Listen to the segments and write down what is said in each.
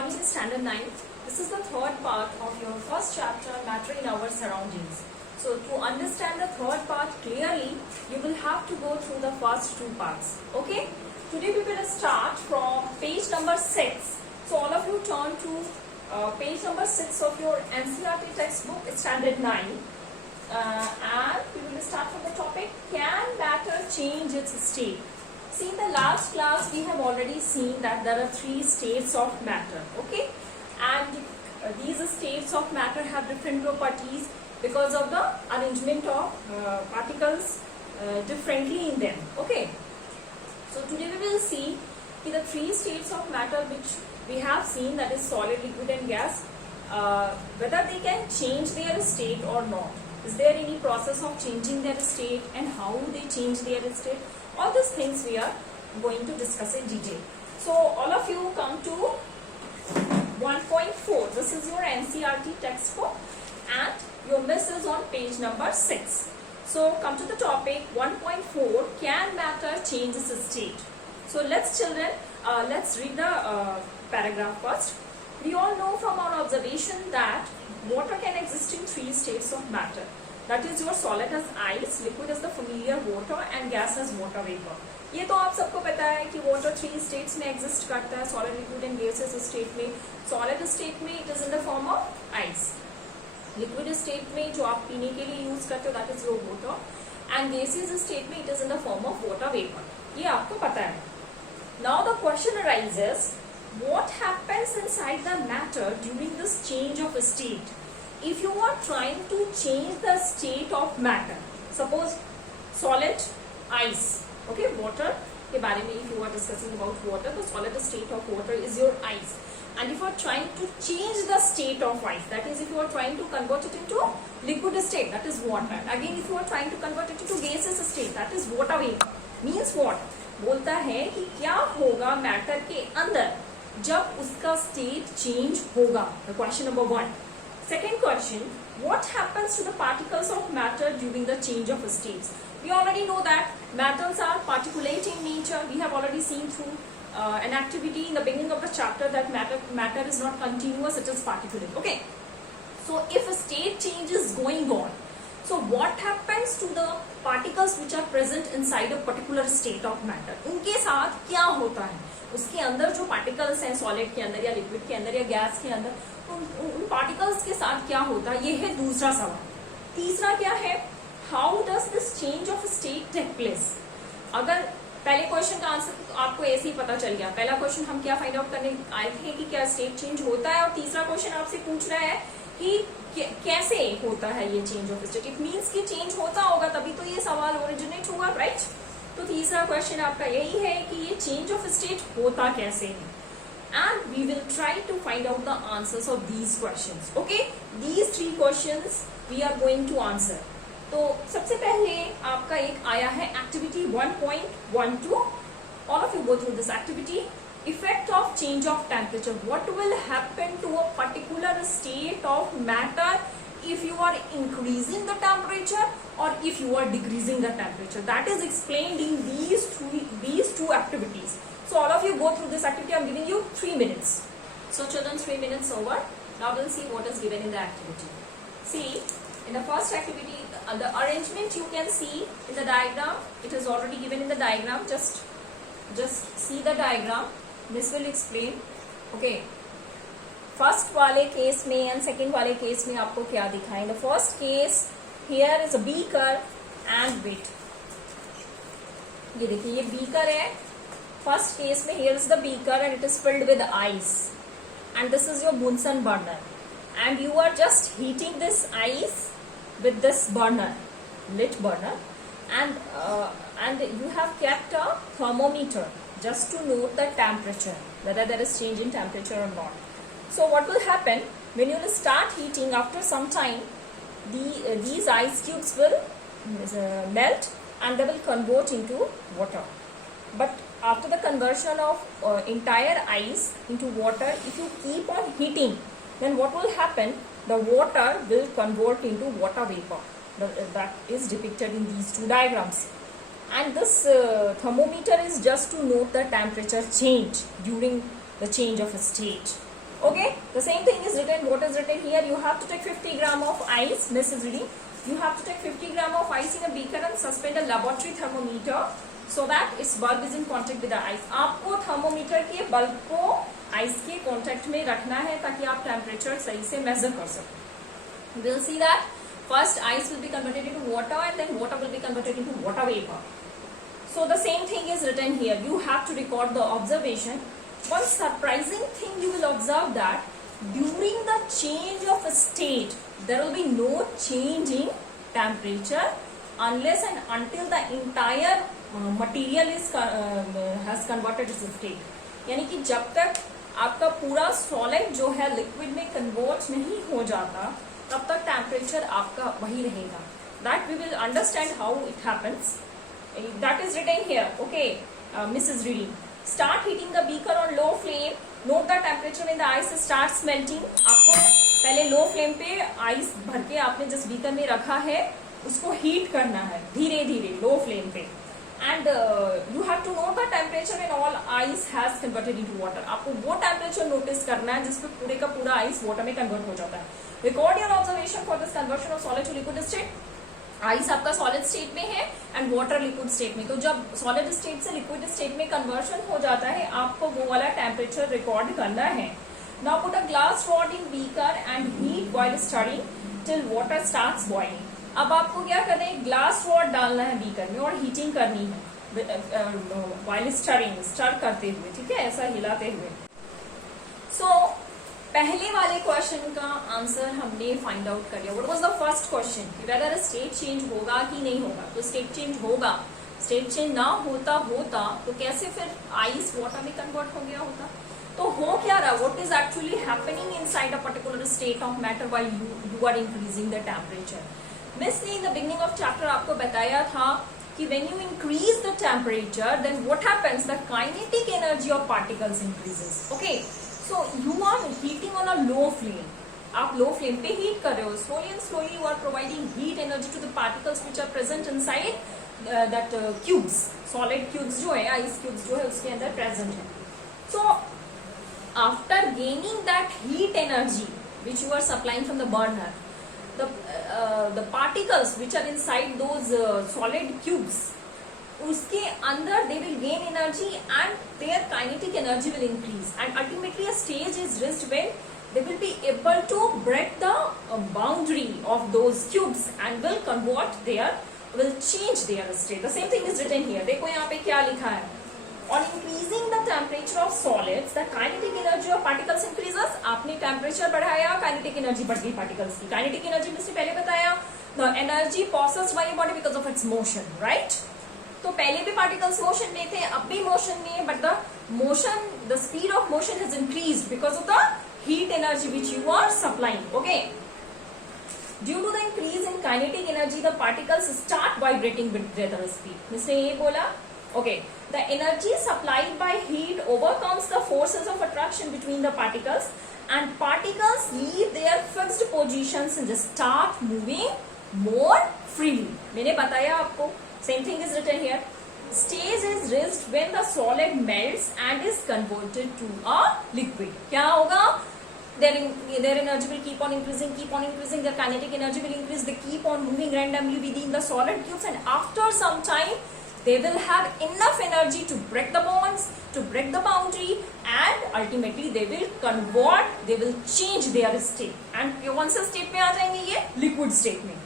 morning, Standard 9. This is the third part of your first chapter, Matter in Our Surroundings. So, to understand the third part clearly, you will have to go through the first two parts. Okay? Today we will start from page number 6. So, all of you turn to page number 6 of your NCERT textbook, Standard 9. And we will start from the topic, can matter change its state? See, in the last class we have already seen that there are three states of matter, okay? And these states of matter have different properties because of the arrangement of particles differently in them, okay? So today we will see the three states of matter which we have seen, that is solid, liquid and gas, whether they can change their state or not. Is there any process of changing their state and how they change their state? All these things we are going to discuss in detail. So all of you come to 1.4. This is your NCERT textbook and your miss is on page number 6. So come to the topic 1.4. Can matter change its state? So let's read the paragraph first. We all know from our observation that water can exist in three states of matter. That is, your solid as ice, liquid as the familiar water and gas as water vapor. ये तो आप सबको पता है कि water three states में exist करता है, solid, liquid and gaseous state में. Solid state में it is in the form of ice. Liquid state में जो आप पीने के लिए use करते हो that is your water. And gaseous state में it is in the form of water vapor. ये आपको पता है. Now the question arises, what happens inside the matter during this change of state? If you are trying to change the state of matter, suppose solid, ice, okay, water के बारे में if you are discussing about water, the solid state of water is your ice. And if you are trying to change the state of ice, that is if you are trying to convert it into liquid state, that is water. Again, if you are trying to convert it into gaseous state, that is water vapor. Means what? बोलता है कि क्या होगा matter के अंदर जब उसका state change होगा. The question number 1. Second question, what happens to the particles of matter during the change of states? We already know that metals are particulate in nature. We have already seen through an activity in the beginning of the chapter that matter is not continuous, it is particulate. Okay. So if a state change is going on, so what happens to the particles which are present inside a particular state of matter? उनके साथ क्या होता है? उसके अंदर जो particles हैं solid के अंदर या liquid के अंदर या gas के अंदर, उन particles के साथ क्या होता है? ये है दूसरा सवाल. तीसरा क्या है? How does this change of state take place? अगर पहले क्वेश्चन का आंसर आपको ऐसे ही पता चल गया. पहला क्वेश्चन हम क्या फाइंड आउट करने आए थे कि क्या स्टेट चेंज होता है, और तीसरा क्वेश्चन आपसे पूछ रहा है कि कैसे होता है ये change of state. It means कि चेंज होता होगा तभी तो ये सवाल ओरिजिनेट होगा, राइट? तो तीसरा क्वेश्चन आपका यही है कि ये चेंज ऑफ स्टेट होता कैसे है. And we will try to find out the answers of these questions. Okay, these three questions we are going to answer. तो सबसे पहले आपका एक आया है activity 1.12. All of you go through this activity. Effect of change of temperature. What will happen to a particular state of matter if you are increasing the temperature or if you are decreasing the temperature? That is explained in these two activities. So all of you go through this activity. I am giving you 3 minutes. So children, 3 minutes over. Now we'll see what is given in the activity. See, in the first activity, the arrangement you can see in the diagram. It is already given in the diagram. Just see the diagram. This will explain. Okay. First वाले case में and second वाले case में आपको क्या दिखा है? In the first case, here is a beaker and weight. ये देखिए, ये beaker है. First case में here is the beaker and it is filled with ice, and this is your Bunsen burner, and you are just heating this ice with this burner, lit burner, and you have kept a thermometer just to note the temperature, whether there is change in temperature or not. So what will happen when you will start heating? After some time, these ice cubes will melt and they will convert into water. But after the conversion of entire ice into water, if you keep on heating, then what will happen? The water will convert into water vapor. That is depicted in these two diagrams. And this thermometer is just to note the temperature change during the change of a state. Okay, the same thing is written. What is written here? You have to take 50 gram of ice. Miss is reading. You have to take 50 gram of ice in a beaker and suspend a laboratory thermometer so that its bulb is in contact with the ice. आपको thermometer के bulb को ice के contact में रखना है ताकि आप temperature सही से measure कर सको. We'll see that first ice will be converted into water and then water will be converted into water vapor. So the same thing is written here. You have to record the observation. One surprising thing you will observe that during the change of state, there will be no change in temperature unless and until the entire material is has converted its state. यानी कि जब तक आपका पूरा solid जो है liquid में convert नहीं हो जाता, तब तक temperature आपका वही रहेगा. That we will understand how it happens. That is written here. Okay, Mrs. Reading. Start heating the beaker on low flame. Note the temperature when the ice starts melting. आपको पहले लो फ्लेम पे ice भर के आपने जिस beaker में रखा है उसको हीट करना है धीरे धीरे लो फ्लेम पे. And you have to note the temperature when all ice has converted into water. आपको वो टेम्परेचर नोटिस करना है जिसपे पूरे का पूरा आइस वाटर में कन्वर्ट हो जाता है. Record your observation for this conversion of solid to liquid state. Ice आपका सॉलिड स्टेट में है एंड वाटर लिक्विड स्टेट में. तो जब सॉलिड स्टेट से लिक्विड स्टेट में कन्वर्शन हो जाता है आपको वो वाला टेम्परेचर रिकॉर्ड करना है. Now put a glass rod in beaker and heat while stirring till water starts boiling. अब आपको क्या करना है, ग्लास रॉड डालना है बीकर में और हीटिंग करनी है व्हाइल स्टरिंग, स्टर करते हुए. ठीक है, ऐसा हिलाते हुए. सो पहले वाले क्वेश्चन का आंसर हमने फाइंड आउट कर लिया. What was the first question कि वेदर स्टेट चेंज होगा कि नहीं होगा. तो स्टेट चेंज होगा. स्टेट चेंज ना होता तो कैसे फिर आइस वाटर में कन्वर्ट हो गया होता. तो हो क्या रहा, what is actually happening inside a particular state of matter while you are increasing the temperature. Miss ने in the beginning of chapter आपको बताया था कि when you increase the temperature then what happens, the kinetic energy of particles increases. Okay, so you are heating on a low flame. आप low flame पे heat कर रहे हो. Slowly and slowly you are providing heat energy to the particles which are present inside that cubes. Solid cubes जो है, ice cubes जो है उसके अंदर present है. So after gaining that heat energy which you are supplying from the burner, the particles which are inside those solid cubes, उसके अंदर they will gain energy and their kinetic energy will increase and ultimately a stage is reached when they will be able to break the boundary of those cubes and will change their state. The same thing is written here. देखो यहाँ पे क्या लिखा है. On increasing the temperature of solids, the kinetic energy of particles increases. आपने temperature बढ़ाया, kinetic energy बढ़ गई particles की. Kinetic energy मिसने पहले बताया, the energy possessed by a body because of its motion, right? तो पहले भी पार्टिकल्स मोशन में थे, अब भी मोशन में है, but the speed of motion has increased because of the heat energy which you are supplying. Okay, due to the increase in kinetic energy the particles start vibrating with greater speed. इसने ये बोला. Okay, the energy supplied by heat overcomes the forces of attraction between the particles and particles leave their fixed positions and start moving more freely. मैंने बताया आपको. Same thing is written here. Stage is reached when the solid melts and is converted to a liquid. क्या होगा? Their energy will keep on increasing. Their kinetic energy will increase. They keep on moving randomly within the solid cubes, and after some time, they will have enough energy to break the bonds, to break the boundary, and ultimately they will convert. They will change their state. And कौन से state में आ जाएंगे ये? Liquid state में.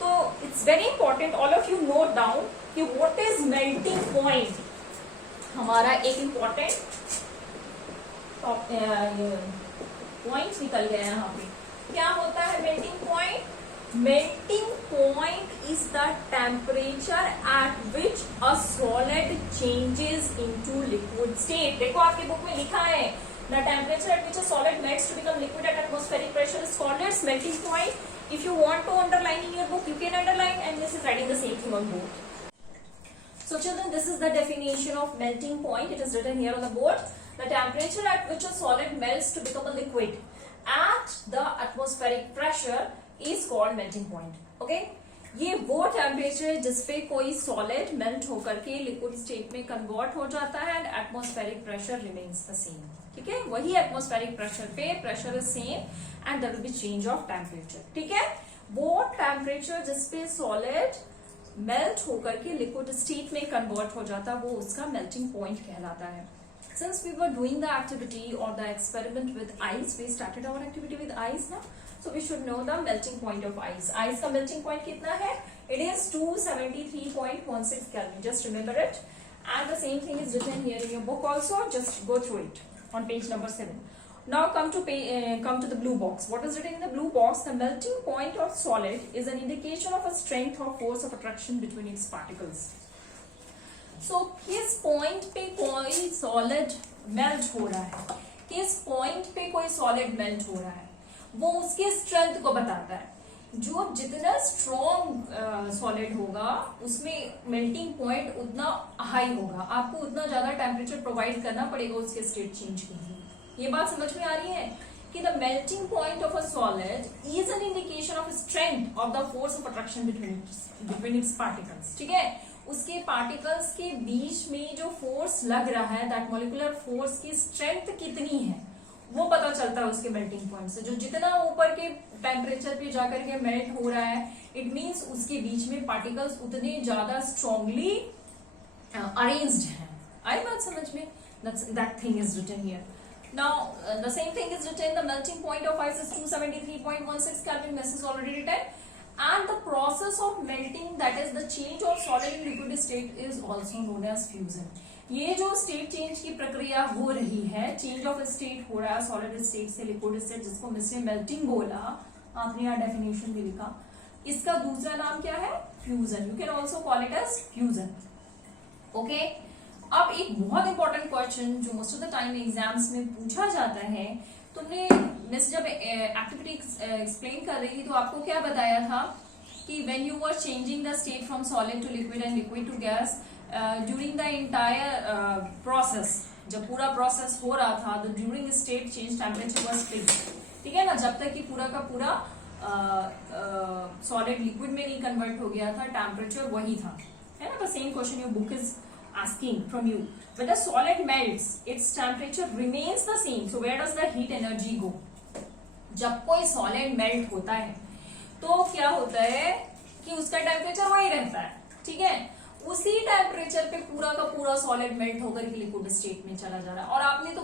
तो it's very important all of you note down कि what is melting point. हमारा एक इंपॉर्टेंट पॉइंट निकल गया है यहाँ पे. क्या होता है melting point? Melting point is the temperature at which a solid changes into liquid state. देखो आपके बुक में लिखा है the temperature at which a solid melts to become liquid at atmospheric pressure is called as melting point. If you want to underline in your book, you can underline, and this is writing the same thing on board. So children, this is the definition of melting point. It is written here on the board. The temperature at which a solid melts to become a liquid at the atmospheric pressure is called melting point. Okay. ये वो temperature है जिसपे कोई solid melt होकर के liquid state में convert हो जाता है and atmospheric pressure remains the same. ठीक है, वही एटमॉस्फेरिक प्रेशर पे pressure is same and there will be change of temperature. ठीक है, वो टेम्परेचर जिसपे सॉलिड मेल्ट होकर के लिक्विड स्टेट में कन्वर्ट हो जाता है वो उसका मेल्टिंग पॉइंट कहलाता है। Since we were doing the activity or the experiment with ice, we started our activity with ice now. So we should know the melting point of ice. Ice का melting point कितना है? It is 273.16 Kelvin. Just remember it. And the same thing is written here in your book also. Just go through it on page number 7. Now come to the blue box. What is written in the blue box? The melting point of solid is an indication of a strength or force of attraction between its particles. So, किस point पे कोई solid melt हो रहा है, किस point पे कोई solid melt हो रहा है, वो उसके स्ट्रेंथ को बताता है। जो जितना स्ट्रॉन्ग सॉलिड होगा उसमें मेल्टिंग पॉइंट उतना हाई होगा, आपको उतना ज्यादा टेम्परेचर प्रोवाइड करना पड़ेगा उसके स्टेट चेंज के लिए। ये बात समझ में आ रही है कि the melting point of a solid is an indication of strength of the force of attraction between its particles. ठीक है, उसके पार्टिकल्स के बीच में जो फोर्स लग रहा है, दैट मॉलिक्यूलर फोर्स की स्ट्रेंथ कितनी है वो पता चलता है उसके मेल्टिंग पॉइंट से। जो जितना ऊपर के टेम्परेचर पे जाकर के मेल्ट हो रहा है, इट मींस उसके बीच में पार्टिकल्स उतने ज्यादा स्ट्रांगली अरेंज्ड हैं। आई बात समझ में? That thing is written here. Now the same thing is written. The melting point of ice is 273.16 Kelvin. This is already written. And the process of melting, that is the change of solid in liquid state, is also known as fusion. ये जो state change की प्रक्रिया हो रही है, change of state हो रहा है सॉलिड स्टेट से लिक्विड स्टेट, जिसको मिस्टर मेल्टिंग बोला, आपने यहाँ डेफिनेशन भी लिखा, इसका दूसरा नाम क्या है? Fusion. You can also call it as fusion. Okay, अब एक बहुत इंपॉर्टेंट क्वेश्चन जो most of the time exams में पूछा जाता है, तुमने मिस जब एक्टिविटी एक्सप्लेन कर रही थी तो आपको क्या बताया था कि when you were changing the state from solid to liquid and liquid to gas, during the entire process, जब पूरा प्रोसेस हो रहा था, the during state change temperature was fixed. ठीक है ना, जब तक कि पूरा का पूरा सॉलिड लिक्विड में नहीं कन्वर्ट हो गया था, टेम्परेचर वही था, है ना। The same question your book is asking from you. When the solid melts, its temperature remains the same. So where does the heat energy go? जब कोई solid melt होता है तो क्या होता है कि उसका टेम्परेचर वही रहता है। ठीक है, उसी टेम्परेचर पे पूरा का पूरा सॉलिड मेल्ट होकर के लिक्विड स्टेट में चला जा रहा है, और आपने तो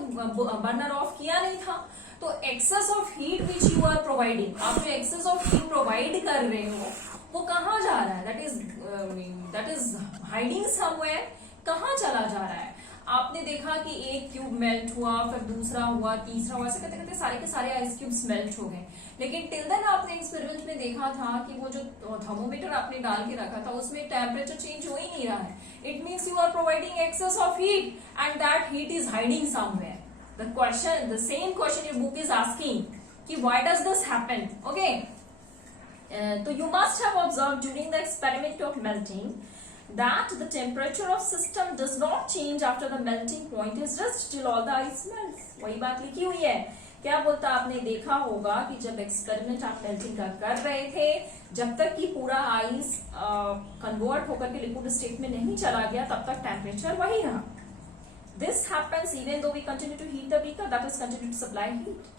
बर्नर ऑफ किया नहीं था, तो excess of heat which you are providing, आप जो एक्सेस ऑफ हीट प्रोवाइड कर रहे हो वो कहाँ जा रहा है? That is hiding somewhere. कहाँ चला जा रहा है? आपने देखा कि एक क्यूब मेल्ट हुआ, फिर दूसरा हुआ, तीसरा हुआ, ऐसे करते करते सारे के सारे आइस क्यूब्स मेल्ट हो गए। लेकिन टिल देन आपने एक्सपेरिमेंट में देखा था कि वो जो थर्मोमीटर आपने डाल के रखा था उसमें टेम्परेचर चेंज हो ही नहीं रहा है। It means you are providing excess of heat and that heat is hiding somewhere. The same question your book is asking कि why does this happen? Okay, तो you must have observed during the experiment of melting that the temperature of system does not change after the melting point is reached till all the ice melts. वही बात लिखी हुई है। क्या बोलता, आपने देखा होगा कि जब एक्सपेरिमेंट आप मेल्टिंग का कर रहे थे, जब तक कि पूरा आइस कन्वर्ट होकर के लिक्विड स्टेट में नहीं चला गया तब तक टेम्परेचर वही रहा। This happens even though we continue to heat the beaker, that is continue to supply heat.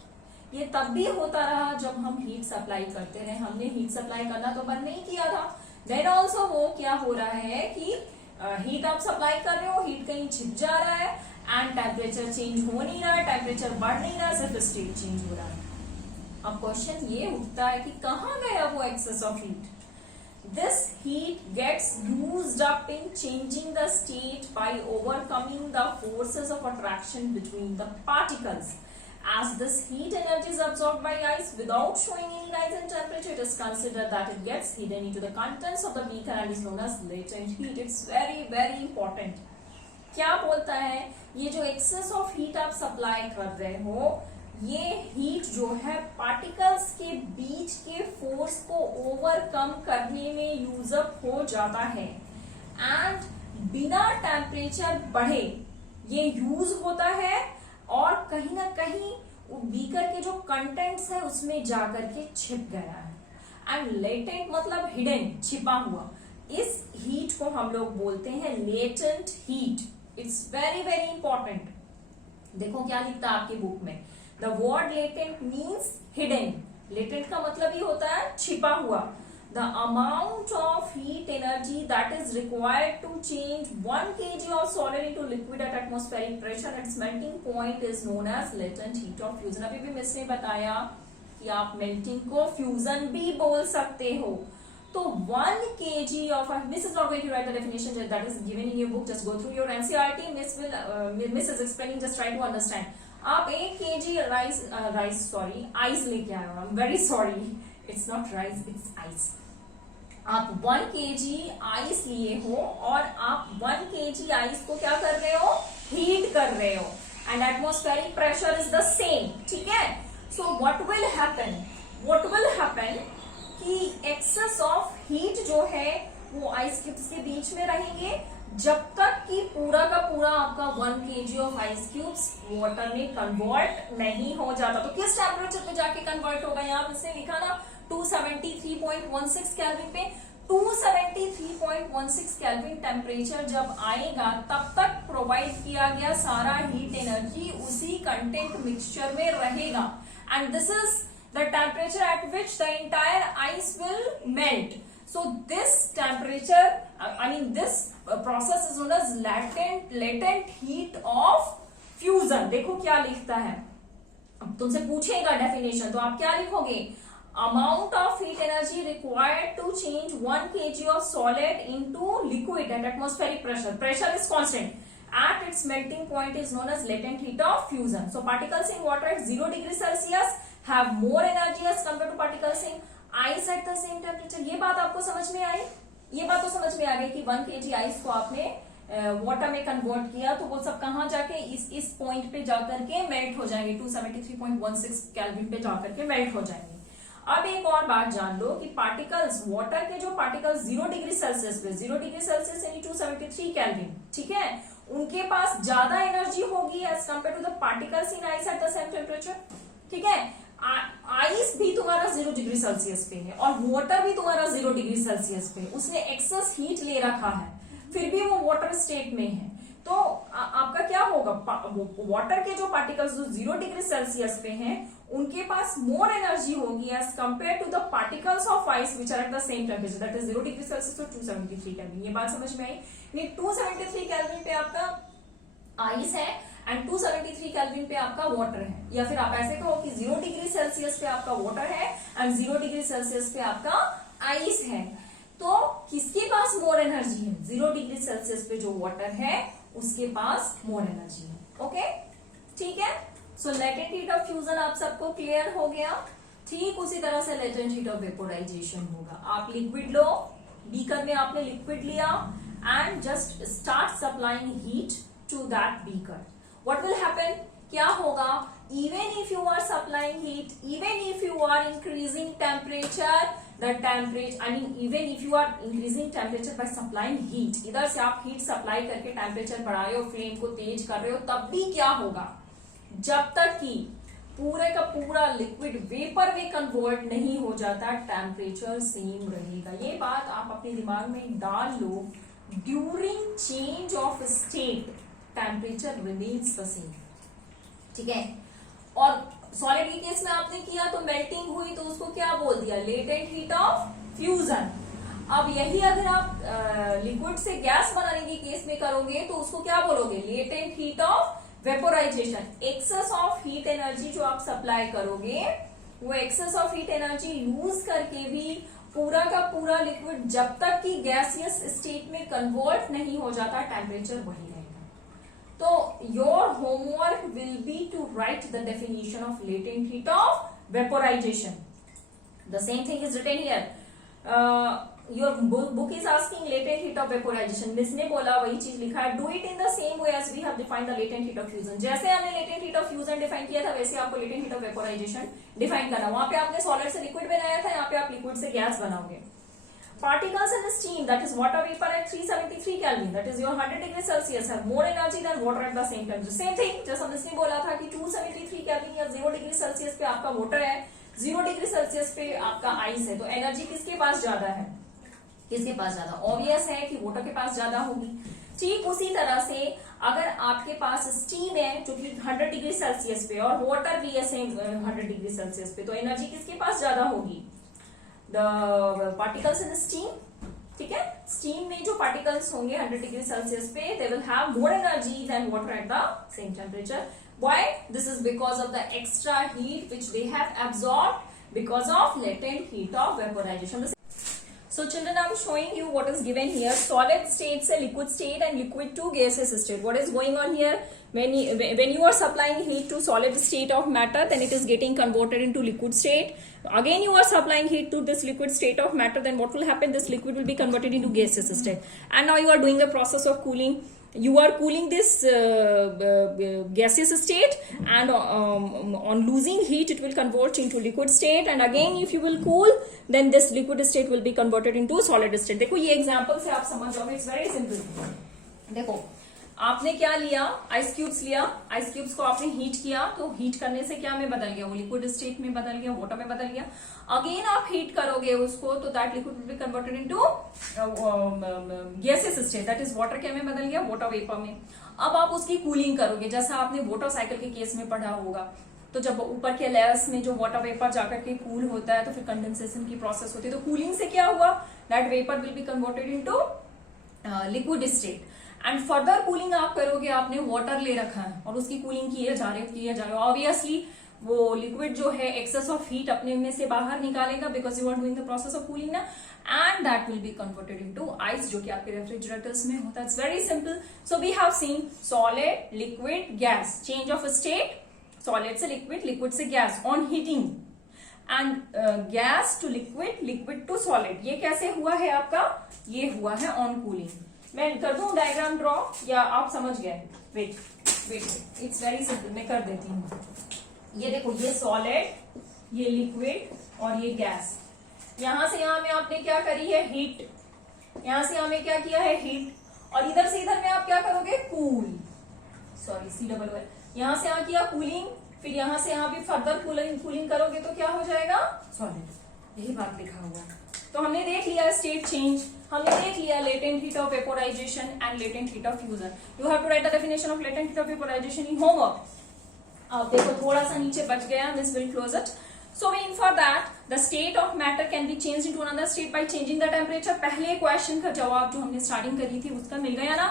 ये तब भी होता रहा जब हम हीट सप्लाई करते रहे, हमने हीट सप्लाई करना तो बंद नहीं किया था। देन ऑल्सो वो क्या हो रहा है कि हीट आप सप्लाई कर रहे हो, हीट कहीं छिप जा रहा है एंड टेम्परेचर चेंज हो नहीं रहा है, टेम्परेचर बढ़ नहीं रहा, सिर्फ स्टेट चेंज हो रहा है। अब क्वेश्चन ये उठता है कि कहाँ गया वो excess of heat? This heat gets used up in changing the state by overcoming the forces of attraction between the particles. As this heat energy is absorbed by ice without showing any rise in temperature, it is considered that it gets hidden into the contents of the beaker and is known as latent heat. It's very very important. क्या बोलता है, ये जो excess of heat आप supply कर रहे हो, ये हीट जो है पार्टिकल्स के बीच के फोर्स को ओवरकम करने में यूज अप हो जाता है एंड बिना टेम्परेचर बढ़े ये यूज होता है और कहीं ना कहीं बीकर के जो कंटेंट्स है उसमें जाकर के छिप गया है। एंड लेटेंट मतलब हिडन, छिपा हुआ। इस हीट को हम लोग बोलते हैं latent heat. It's very very important. देखो क्या लिखता है आपकी बुक में, the word latent means hidden. Latent का मतलब ही होता है छिपा हुआ। The amount of heat energy that is required to change 1 kg of solid into liquid at atmospheric pressure at its melting point is known as latent heat of fusion। अभी भी miss ने बताया कि आप मेल्टिंग को fusion भी बोल सकते हो। तो 1 kg of Miss is not going to write the definition that is given in your book. Just go through your NCERT. Miss is explaining. Just try to understand. आप 1 kg ice लेके आए हो। I'm very sorry. It's not rice, it's ice. आप 1 kg ice लिए हो और आप 1 kg ice को क्या कर रहे हो, हीट कर रहे हो, and atmospheric pressure is the same. ठीक है, सो व्हाट विल हैपन कि एक्सेस ऑफ हीट जो है वो आइस क्यूब्स के बीच में रहेंगे जब तक कि पूरा का पूरा आपका 1 kg of ice cubes water में कन्वर्ट नहीं हो जाता। तो किस टेम्परेचर पे जाके कन्वर्ट होगा, यहाँ पे लिखा ना 273.16 केल्विन पे। 273.16 केल्विन टेम्परेचर जब आएगा तब तक प्रोवाइड किया गया सारा हीट एनर्जी उसी कंटेंट मिक्सचर में रहेगा, and this is the temperature at which the entire ice will melt. So this temperature, this process is known as latent heat of fusion। देखो क्या लिखता है, अब तुमसे पूछेगा डेफिनेशन तो आप क्या लिखोगे, amount of heat energy required to change 1 kg of solid into liquid at atmospheric pressure. Pressure is constant. At its melting point is known as latent heat of fusion. So particles in water at 0 degrees Celsius have more energy as compared to particles in ice at the same temperature. ये बात आपको समझ में आई, ये बात तो समझ में आ गई कि 1 kg आइस को आपने वाटर में कन्वर्ट किया तो वो सब कहां जाके इस पॉइंट पे जाकर के मेल्ट हो जाएंगे, 273.16 केल्विन पे जाकर के मेल्ट हो जाएंगे। अब एक और बात जान लो कि पार्टिकल्स, वाटर के जो पार्टिकल्स 0 डिग्री सेल्सियस पे, 0 डिग्री सेल्सियस यानी 273 केल्विन, ठीक है, उनके पास ज्यादा एनर्जी होगी as compare to the particles in ice at the same temperature. ठीक है, आइस भी तुम्हारा 0 डिग्री सेल्सियस पे है और वाटर भी तुम्हारा 0 डिग्री सेल्सियस पे, उसने एक्सेस हीट ले रखा है, फिर भी वो वाटर स्टेट में है। तो आपका क्या होगा, वाटर के जो पार्टिकल्स जो 0 डिग्री सेल्सियस पे हैं उनके पास मोर एनर्जी होगी as compare to the particles of ice which are at the same temperature, that is 0 degree Celsius और 273 केल्विन। ये बात समझ में आई। 273 केल्विन पे आपका आइस है एंड 273 केल्विन पे आपका वाटर है, या फिर आप ऐसे कहो कि 0 डिग्री सेल्सियस पे आपका वाटर है एंड 0 डिग्री सेल्सियस पे आपका आइस है। तो किसके पास मोर एनर्जी है, 0 डिग्री सेल्सियस पे जो वाटर है उसके पास मोर एनर्जी है। ओके, ठीक है। सो लेटेंट हीट ऑफ फ्यूजन आप सबको क्लियर हो गया। ठीक उसी तरह से लेटेंट हीट ऑफ वेपोराइजेशन होगा। आप लिक्विड लो, बीकर में आपने लिक्विड लिया and just start supplying heat to that beaker. What will happen? क्या होगा? Even if you are supplying heat, even if you are increasing temperature, even if you are increasing temperature by supplying heat, इधर से आप heat supply करके temperature बढ़ा रहे हो, flame को तेज कर रहे हो, तब भी क्या होगा? जब तक कि पूरे का पूरा liquid vapor में convert नहीं हो जाता, temperature same रहेगा। ये बात आप अपने दिमाग में डाल लो। During change of state, temperature remains the same. ठीक है, और सॉलिड के केस में आपने किया तो मेल्टिंग हुई तो उसको क्या बोल दिया, लेटेंट हीट ऑफ फ्यूजन। अब यही अगर आप लिक्विड से गैस बनाने के केस में करोगे तो उसको क्या बोलोगे, latent heat of vaporisation. Excess of heat energy जो आप सप्लाई करोगे वो excess of heat energy use करके भी पूरा का पूरा लिक्विड जब तक कि गैसियस स्टेट में कन्वर्ट नहीं हो जाता, टेम्परेचर वही रहेगा। तो your homework will be to write the definition of latent heat of vaporization. The same thing is written here. Your book is asking latent heat of vaporization. Miss ने बोला वही चीज लिखा है। Do it in the same way as we have defined the latent heat of fusion. जैसे हमने latent heat of fusion define किया था वैसे आपको latent heat of vaporization define करना। वहां पे आपने solid से liquid बनाया था, यहाँ पे आप liquid से gas बनाओगे। Particles in steam, that is water vapor at 373 Kelvin, that is your 100 degree Celsius, have more energy than water at the same temperature. Same thing, जैसा हमने बोला था कि 273 Kelvin या 0 डिग्री सेल्सियस पे आपका वाटर है, 0 डिग्री सेल्सियस पे आपका आइस है, तो एनर्जी किसके पास ज्यादा है, किसके पास ज्यादा, ऑब्वियस है कि वाटर के पास ज्यादा होगी। ठीक उसी तरह से अगर आपके पास स्टीम है जो कि 100 डिग्री सेल्सियस पे और वाटर भी है सेम 100 डिग्री सेल्सियस पे, तो एनर्जी किसके पास ज्यादा होगी, द पार्टिकल्स इन स्टीम। ठीक है, स्टीम में जो पार्टिकल्स होंगे 100 डिग्री सेल्सियस पे, they will have more energy than water at the same temperature. Why? This is because of the extra heat which they have absorbed because of latent heat of vaporisation. So children, I am showing you what is given here. Solid state से liquid state and liquid to gaseous state. What is going on here? When you are supplying heat to solid state of matter, then it is getting converted into liquid state. Again you are supplying heat to this liquid state of matter, then what will happen? This liquid will be converted into gaseous state. And now you are doing the process of cooling. You are cooling this gaseous state, and on losing heat it will convert into liquid state, and again if you will cool, then this liquid state will be converted into solid state. देखो ये example से आप समझ जाओगे, it's very simple. देखो आपने क्या लिया, आइस क्यूब्स लिया, आइस क्यूब्स को आपने हीट किया, तो हीट करने से क्या में बदल गया, वो लिक्विड स्टेट में बदल गया, वाटर में बदल गया। अगेन आप हीट करोगे उसको, तो that liquid will be converted into gases state, that is water क्या में बदल गया, वाटर वेपर में। अब आप उसकी कूलिंग करोगे, जैसा आपने वाटर साइकिल के केस में पढ़ा होगा, तो जब ऊपर के लेयर्स में जो वाटर वेपर जाकर के कूल होता है, तो फिर कंडेंसेशन की प्रोसेस होती है, तो कूलिंग से क्या हुआ, that vapour will be converted into liquid state. And further cooling आप करोगे, आपने वाटर ले रखा है और उसकी कूलिंग किए जा रहे हो, ऑब्वियसली वो लिक्विड जो है एक्सेस ऑफ हीट अपने में से बाहर निकालेगा, because you are doing the process of cooling ना, and that will be converted into ice, जो कि आपके रेफ्रिजरेटर्स में होता है। It's very simple. So we have seen solid, liquid, gas, change of state, solid से लिक्विड, लिक्विड से gas on heating, and gas to liquid, liquid to solid. ये कैसे हुआ है आपका, ये हुआ है ऑन कूलिंग। मैं कर दूं डायग्राम ड्रॉ, या आप समझ गए? Wait wait, it's very simple, मैं कर देती हूँ। ये देखो, ये सॉलिड, ये लिक्विड और ये गैस। यहां से यहां में आपने क्या करी है, हीट। यहां से यहां में क्या किया है, हीट, और इधर से इधर में आप क्या करोगे, कूल, सॉरी COOL। यहां से यहां किया कूलिंग, फिर यहां से यहां भी फर्दर कूलिंग करोगे तो क्या हो जाएगा, सॉलिड। यही बात लिखा हुआ है। तो हमने देख लिया स्टेट चेंज, हमने देख लिया latent heat of vaporisation and latent heat of fusion. You have to write the definition of latent heat of vaporisation in homework. अब देखो थोड़ा सा नीचे बच गया, this will close it. So for that, the state of matter can be changed into another state by changing the temperature. पहले question का जवाब जो हमने स्टार्टिंग करी थी उसका मिल गया ना,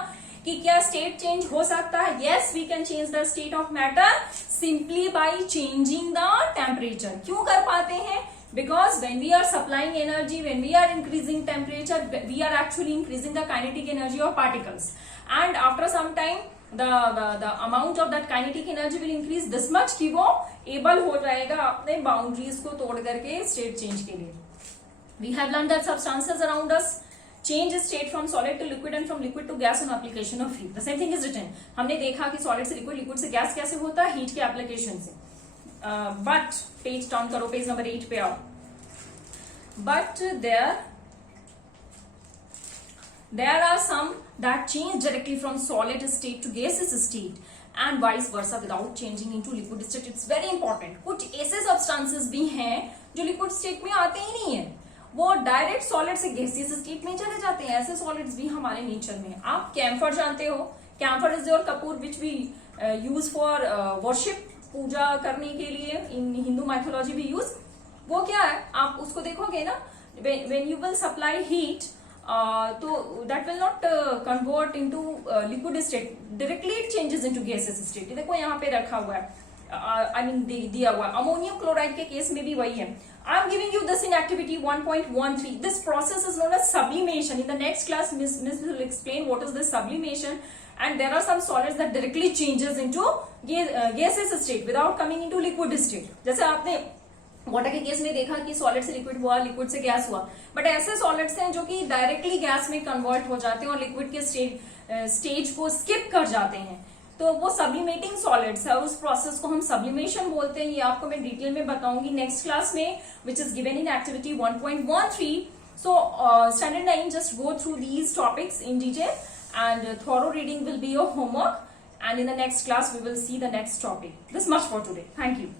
कि क्या स्टेट चेंज हो सकता है? Yes, we can change the state of matter simply by changing the temperature. क्यों कर पाते हैं? Because when we are supplying energy, when we are increasing temperature, we are actually increasing the kinetic energy of particles, and after some time the amount of that kinetic energy will increase this much कि वो able हो जाएगा अपने boundaries को तोड़ करके state change के लिए। We have learned that substances around us change state from solid to liquid and from liquid to gas on application of heat. The same thing is written. हमने देखा कि solid से liquid, liquid से gas कैसे होता है, heat के application से। But page turn करो, page number 8 पे आओ। But there are some that change directly from solid state to gaseous state and vice versa without changing into liquid state. It's very important. कुछ ऐसे substances भी हैं जो liquid state में आते ही नहीं है, वो डायरेक्ट सॉलिड से गैसियस स्टेट में चले जाते हैं। ऐसे सॉलिड्स भी हमारे नेचर में। आप कैम्फर जानते हो, camphor is your kapur which we use for worship, पूजा करने के लिए इन हिंदू माइथोलॉजी भी यूज। वो क्या है, आप उसको देखोगे ना, when you will supply heat, तो that will not convert into liquid state, directly it changes into gaseous state. देखो यहाँ पे रखा हुआ है, आई मीन दिया हुआ है। अमोनियम क्लोराइड के केस में भी वही है। I am giving you this in activity 1.13. This process is known as sublimation. In the next class, Miss will explain what is this sublimation. And there are some solids that directly changes into gaseous state without coming into liquid state. जैसे आपने water के case में देखा कि solid से liquid हुआ, liquid से gas हुआ, बट ऐसे सॉलिड्स हैं जो कि डायरेक्टली गैस में कन्वर्ट हो जाते हैं और लिक्विड के स्टेज को स्किप कर जाते हैं, तो वो सब्लिमेटिंग सॉलिड्स है। उस प्रोसेस को हम सब्लिमेशन बोलते हैं। ये आपको मैं डिटेल में बताऊंगी नेक्स्ट क्लास में, which is given in activity 1.13. So standard 9 just go through these topics in detail, and thorough reading will be your homework, and in the next class we will see the next topic. This much for today. Thank you.